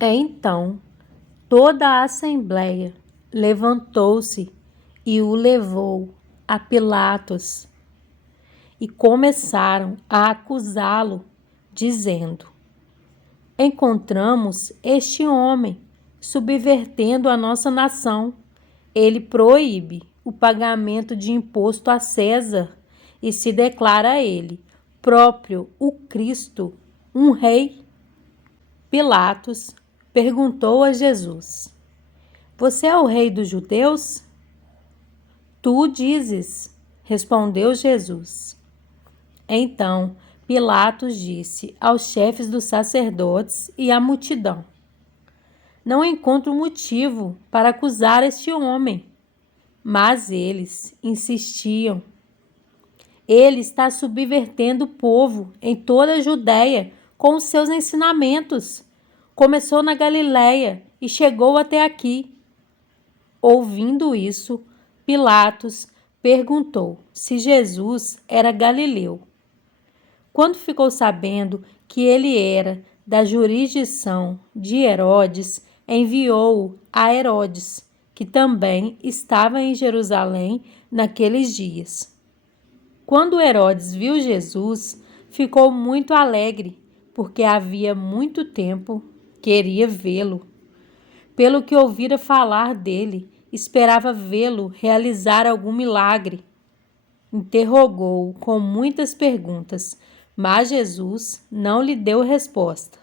Então toda a assembleia levantou-se e o levou a Pilatos e começaram a acusá-lo, dizendo: Encontramos este homem subvertendo a nossa nação. Ele proíbe o pagamento de imposto a César e se declara ele próprio o Cristo, um rei. Pilatos perguntou a Jesus: Você é o rei dos judeus? Tu dizes, respondeu Jesus. Então Pilatos disse aos chefes dos sacerdotes e à multidão: Não encontro motivo para acusar este homem. Mas eles insistiam: Ele está subvertendo o povo em toda a Judéia com os seus ensinamentos. Começou na Galiléia e chegou até aqui. Ouvindo isso, Pilatos perguntou se Jesus era galileu. Quando ficou sabendo que ele era da jurisdição de Herodes, enviou-o a Herodes, que também estava em Jerusalém naqueles dias. Quando Herodes viu Jesus, ficou muito alegre, porque havia muito tempo queria vê-lo. Pelo que ouvira falar dele, esperava vê-lo realizar algum milagre. Interrogou-o com muitas perguntas, mas Jesus não lhe deu resposta.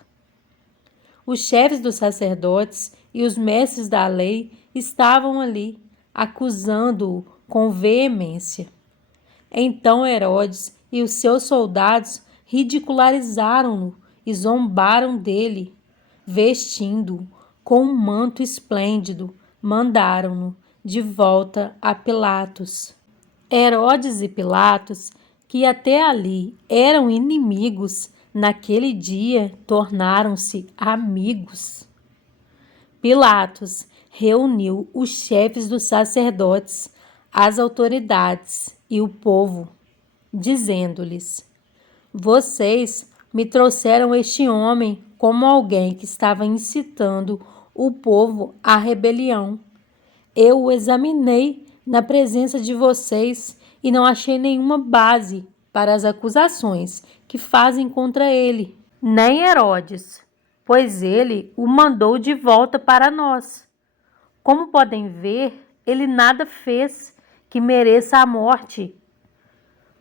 Os chefes dos sacerdotes e os mestres da lei estavam ali, acusando-o com veemência. Então Herodes e os seus soldados ridicularizaram-no e zombaram dele, vestindo-o com um manto esplêndido, mandaram-no de volta a Pilatos. Herodes e Pilatos, que até ali eram inimigos, naquele dia tornaram-se amigos. Pilatos reuniu os chefes dos sacerdotes, as autoridades e o povo, dizendo-lhes: Vocês me trouxeram este homem como alguém que estava incitando o povo à rebelião. Eu o examinei na presença de vocês e não achei nenhuma base para as acusações que fazem contra ele, nem Herodes, pois ele o mandou de volta para nós. Como podem ver, ele nada fez que mereça a morte.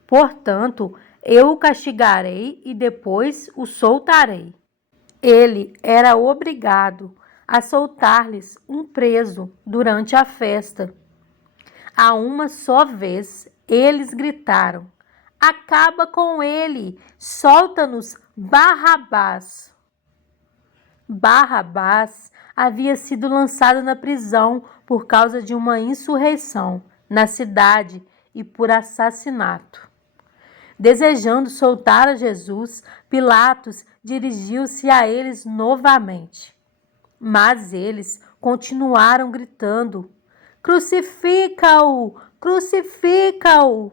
Portanto, eu o castigarei e depois o soltarei. Ele era obrigado a soltar-lhes um preso durante a festa. A uma só vez, eles gritaram: Acaba com ele! Solta-nos Barrabás! Barrabás havia sido lançado na prisão por causa de uma insurreição na cidade e por assassinato. Desejando soltar a Jesus, Pilatos dirigiu-se a eles novamente. Mas eles continuaram gritando: Crucifica-o! Crucifica-o!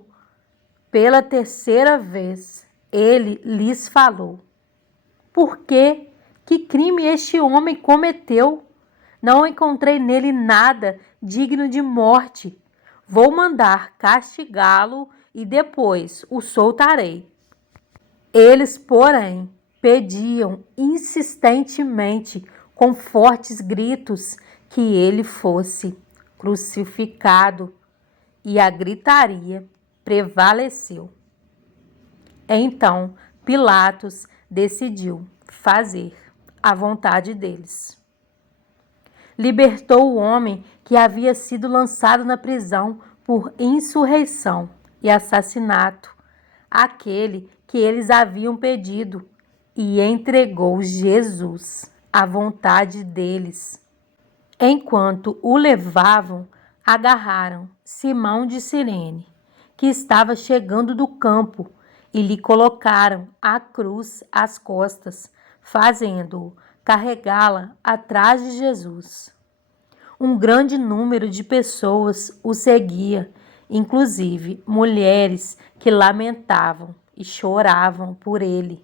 Pela terceira vez, ele lhes falou: Por quê? Que crime este homem cometeu? Não encontrei nele nada digno de morte. Vou mandar castigá-lo e depois o soltarei. Eles, porém, pediam insistentemente, com fortes gritos, que ele fosse crucificado, e a gritaria prevaleceu. Então Pilatos decidiu fazer a vontade deles. Libertou o homem que havia sido lançado na prisão por insurreição e assassinato, aquele que eles haviam pedido, e entregou Jesus à vontade deles. Enquanto o levavam, agarraram Simão de Cirene, que estava chegando do campo, e lhe colocaram a cruz às costas, fazendo-o carregá-la atrás de Jesus. Um grande número de pessoas o seguia, inclusive mulheres que lamentavam e choravam por ele.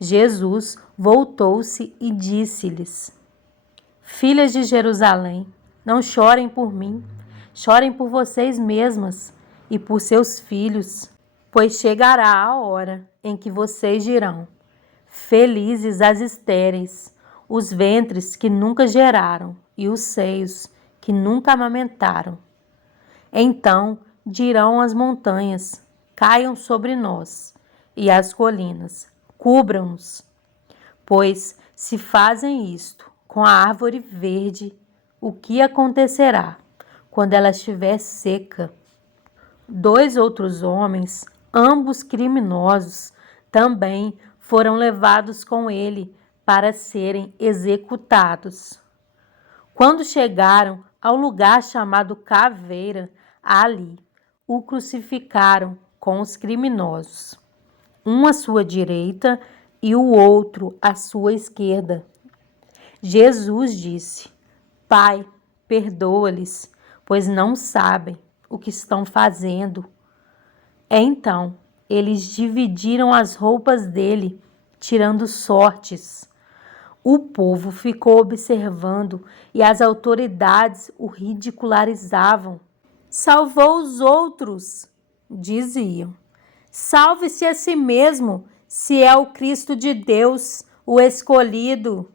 Jesus voltou-se e disse-lhes: Filhas de Jerusalém, não chorem por mim, chorem por vocês mesmas e por seus filhos, pois chegará a hora em que vocês dirão: Felizes as estéreis, os ventres que nunca geraram e os seios que nunca amamentaram. Então dirão as montanhas: Caiam sobre nós, e as colinas: Cubram-nos. Pois se fazem isto com a árvore verde, o que acontecerá quando ela estiver seca? 2 outros homens, ambos criminosos, também foram levados com ele para serem executados. Quando chegaram ao lugar chamado Caveira, ali o crucificaram com os criminosos, um à sua direita e o outro à sua esquerda. Jesus disse: Pai, perdoa-lhes, pois não sabem o que estão fazendo. Então eles dividiram as roupas dele, tirando sortes. O povo ficou observando e as autoridades o ridicularizavam. Salvou os outros, diziam. Salve-se a si mesmo, se é o Cristo de Deus, o escolhido.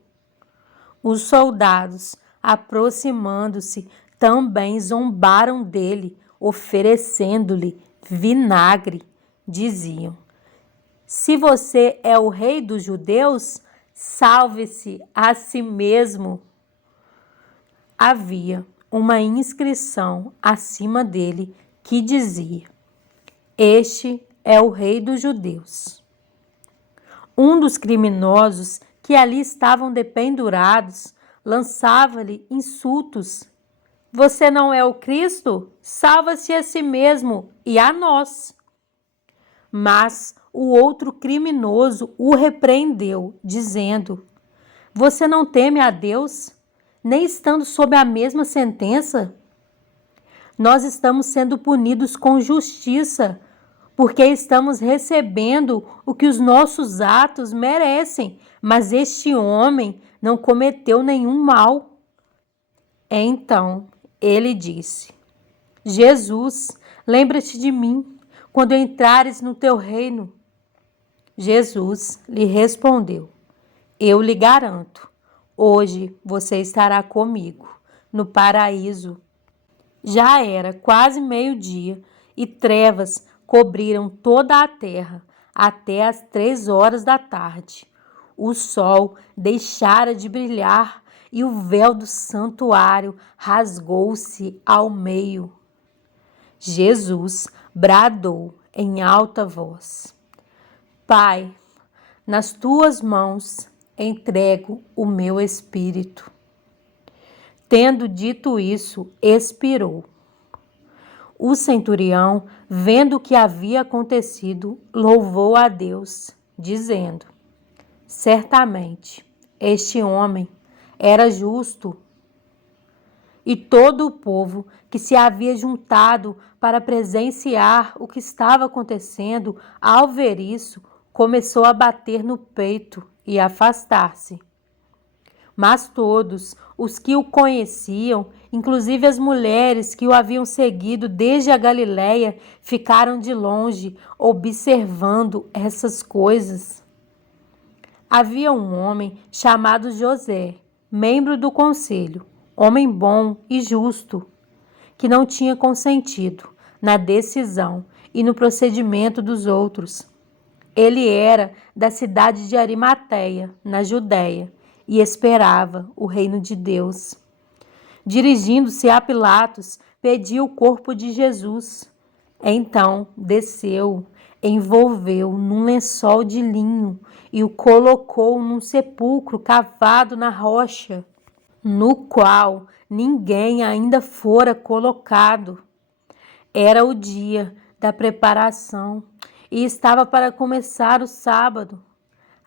Os soldados, aproximando-se, também zombaram dele, oferecendo-lhe vinagre. Diziam: Se você é o rei dos judeus, salve-se a si mesmo. Havia uma inscrição acima dele que dizia: Este é o rei dos judeus. Um dos criminosos que ali estavam dependurados lançava-lhe insultos. Você não é o Cristo? Salva-se a si mesmo e a nós. Mas o outro criminoso o repreendeu, dizendo: Você não teme a Deus, nem estando sob a mesma sentença? Nós estamos sendo punidos com justiça, porque estamos recebendo o que os nossos atos merecem, mas este homem não cometeu nenhum mal. Então ele disse: Jesus, lembra-te de mim quando entrares no teu reino. Jesus lhe respondeu: Eu lhe garanto, hoje você estará comigo no paraíso. Já era quase meio-dia e trevas cobriram toda a terra até as 3 horas da tarde. O sol deixara de brilhar e o véu do santuário rasgou-se ao meio. Jesus bradou em alta voz: Pai, nas tuas mãos entrego o meu espírito. Tendo dito isso, expirou. O centurião, vendo o que havia acontecido, louvou a Deus, dizendo: Certamente, este homem era justo. E todo o povo que se havia juntado para presenciar o que estava acontecendo, ao ver isso, começou a bater no peito e afastar-se. Mas todos os que o conheciam, inclusive as mulheres que o haviam seguido desde a Galiléia, ficaram de longe, observando essas coisas. Havia um homem chamado José, membro do conselho, homem bom e justo, que não tinha consentido na decisão e no procedimento dos outros. Ele era da cidade de Arimateia, na Judéia, e esperava o reino de Deus. Dirigindo-se a Pilatos, pediu o corpo de Jesus. Então desceu, envolveu num lençol de linho e o colocou num sepulcro cavado na rocha, no qual ninguém ainda fora colocado. Era o dia da preparação e estava para começar o sábado.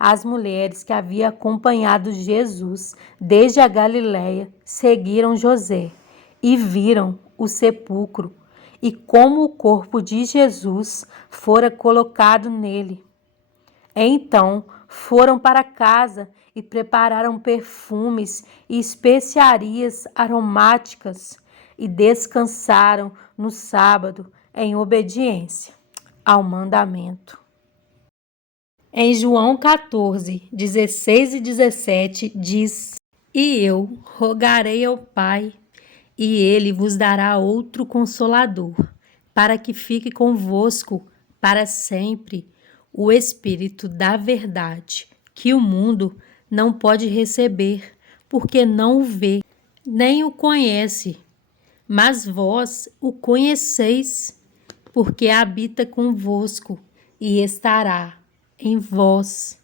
As mulheres que haviam acompanhado Jesus desde a Galiléia seguiram José e viram o sepulcro e como o corpo de Jesus fora colocado nele. Então foram para casa e prepararam perfumes e especiarias aromáticas e descansaram no sábado em obediência ao mandamento. Em João 14, 16 e 17 diz: E eu rogarei ao Pai, e ele vos dará outro Consolador, para que fique convosco para sempre, o Espírito da verdade, que o mundo não pode receber, porque não o vê, nem o conhece. Mas vós o conheceis, porque habita convosco e estará em vós.